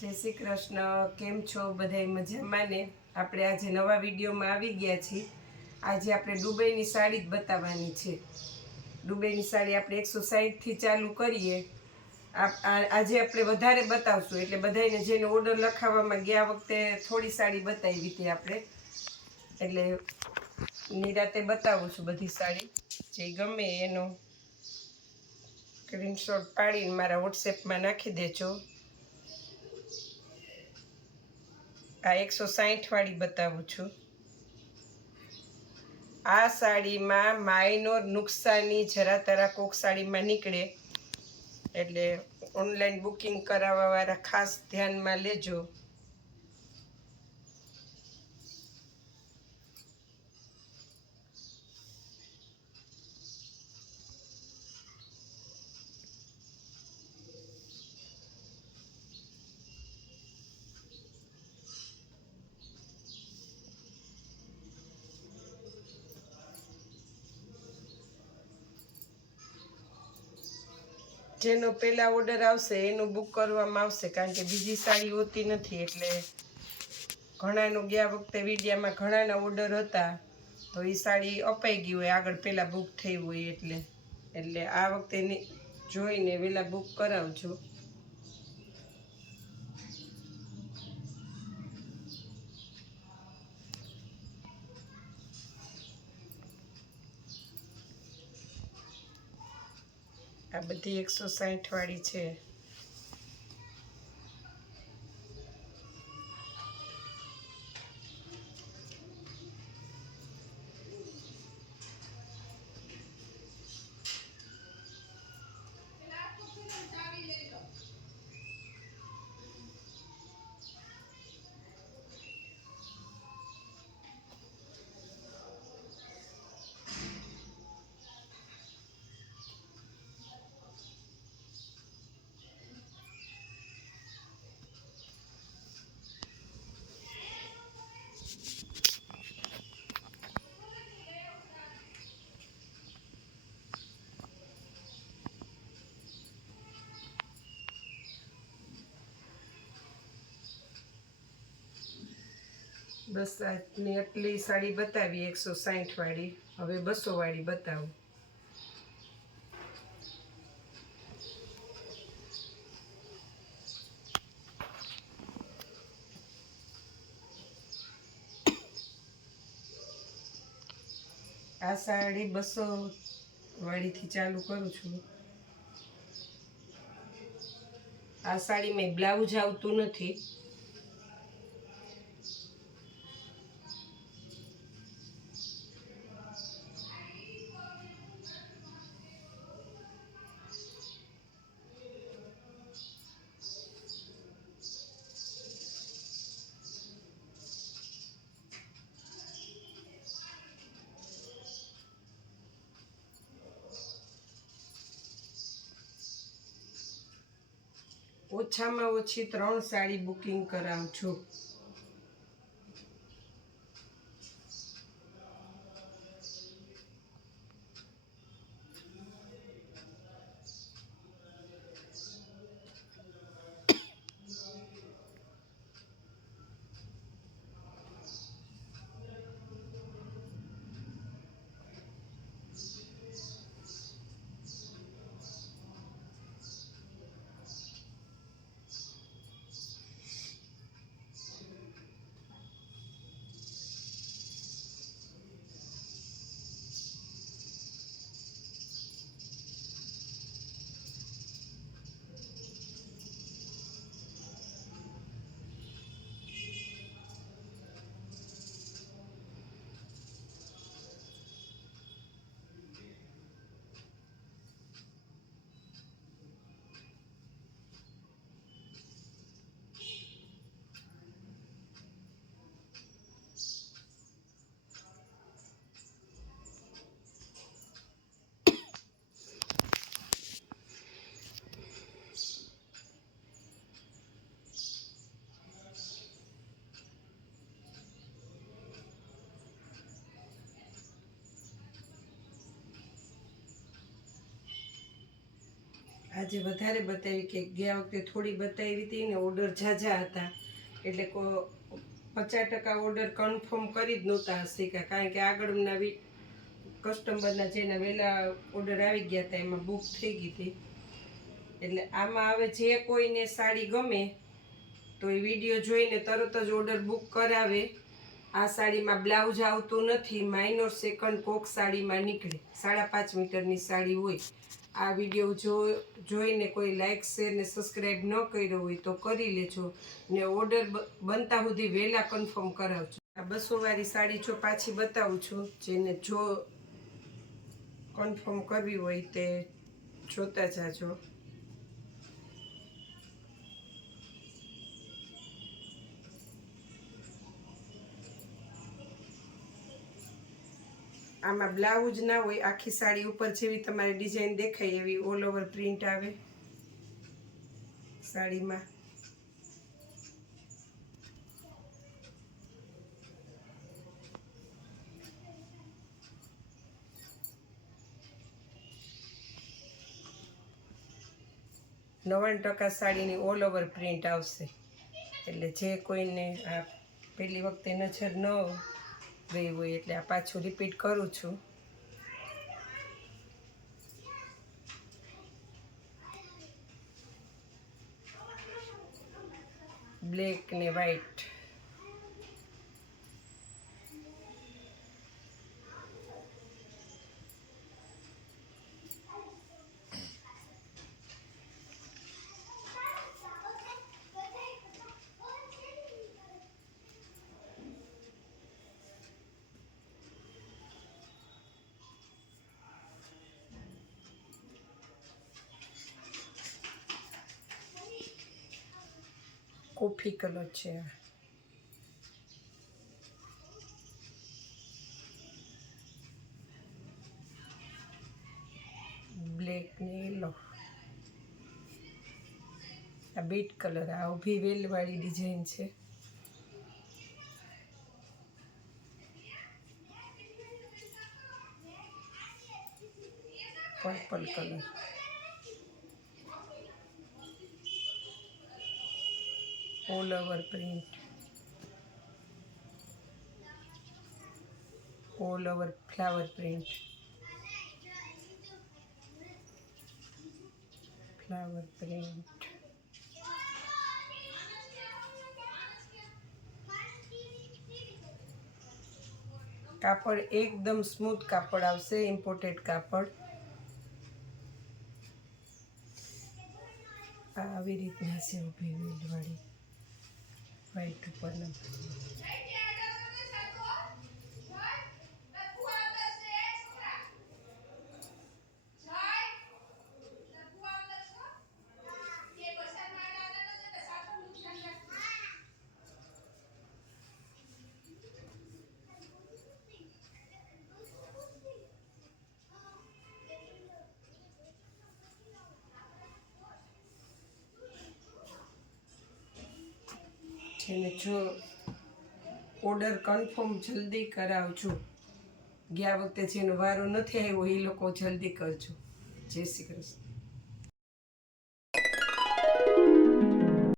જય શ્રી કૃષ્ણ. કેમ છો બધા મજામાં ને? આપણે આજે નવા વિડીયોમાં આવી ગયા છીએ. આજે આપણે દુબઈની સાડી જ બતાવવાની છે. દુબઈની સાડી આપણે એકસો સાહીઠથી ચાલુ કરીએ. આજે આપણે વધારે બતાવશું. એટલે બધાને જેને ઓર્ડર લખાવવામાં ગયા વખતે થોડી સાડી બતાવી હતી આપણે. એટલે નિરાતે બતાવું છું બધી સાડી. જે ગમે એનો સ્ક્રીનશોટ પાડીને મારા વોટ્સએપમાં નાખી દેજો. આ એકસો સાહીઠવાળી બતાવું છું. આ સાડીમાં માઇનોર નુકસાની જરા તરા કોક સાડીમાં નીકળે. એટલે ઓનલાઈન બુકિંગ કરાવવાવાળા ખાસ ધ્યાનમાં લેજો. જેનો પહેલા ઓર્ડર આવશે, એનું બુક કરવામાં આવશે, કારણ કે બીજી સાડી હોતી નથી, એટલે ઘણાનું ગયા વખતે વિડીયામાં ઘણાના ઓર્ડર હતા, તો એ સાડી અપાઈ ગઈ હોય, આગળ પહેલાં બુક થઈ હોય એટલે. એટલે આ વખતે જોઈને વહેલા બુક કરાવજો. આ બધી એકસો સાઠ વાળી છે. બસ આજની આટલી સાડી બતાવી, એકસો સાઠ વાળી. હવે બસો વાળી બતાવું. આ સાડી બસો વાળીથી ચાલુ કરું છું. આ સાડી મેં બ્લાઉઝ આવતું નથી. ઓછામાં ઓછી ત્રણ સાડી બુકિંગ કરાવું છું આજે વધારે બતાવી કે ગયા વખતે થોડી બતાવી હતી ને ઓર્ડર ઝાઝા હતા. એટલે કો પચાસ ટકા ઓર્ડર કન્ફર્મ કરી જ નહોતા કે કારણ કે આગળના વી કસ્ટમરના જેના વહેલા ઓર્ડર આવી ગયા હતા, એમાં બુક થઈ ગઈ હતી. એટલે આમાં હવે જે કોઈને સાડી ગમે, તો એ વીડિયો જોઈને તરત જ ઓર્ડર બુક કરાવે. આ સાડીમાં બ્લાઉઝ આવતું નથી માઇનોર સેકન્ડ કોક સાડીમાં નીકળે. સાડા પાંચ મીટરની સાડી હોય. આ વીડિયો જો જોઈને કોઈ લાઇક શેર ને સબસ્ક્રાઈબ ન કર્યો હોય તો કરી લેજો. ને ઓર્ડર બનતા સુધી વહેલા કન્ફર્મ કરાવજો. આ બસો વાળી સાડી જો પાછી બતાવું છું, જેને જો કન્ફર્મ કરવી હોય તે જોતા જાજો. આમાં બ્લાઉઝ ના હોય, આખી સાડી ઉપર જેવી તમારે ડિઝાઇન દેખાય એવી ઓલ ઓવર પ્રિન્ટ આવે. સાડીમાં. નવ્વાણું ટકા સાડીની ઓલ ઓવર પ્રિન્ટ આવશે. એટલે જે કોઈને આ પહેલી વખતે નજર ન ગઈ હોય એટલે આ પાછું રિપીટ કરું છું. બ્લેક ને વ્હાઈટ કોફી કલર છે. બ્લેક ને યલો. આ બીટ કલર, આ ઊભી વેલવાળી ડિઝાઇન છે. Purple colour. all over print all over flower print flower print કાપડ એકદમ સ્મૂથ કાપડ આવશે ઇમ્પોર્ટેડ કાપડ આ આવી રીતના છે ઊભી વેલવાળી વ્હાઈટ ઉપરના જેને જો ઓર્ડર કન્ફર્મ જલ્દી કરાવજો. ગયા વખતે જેનો વારો નથી આવ્યો, એ લોકો જલ્દી કરજો. જય શ્રી કૃષ્ણ.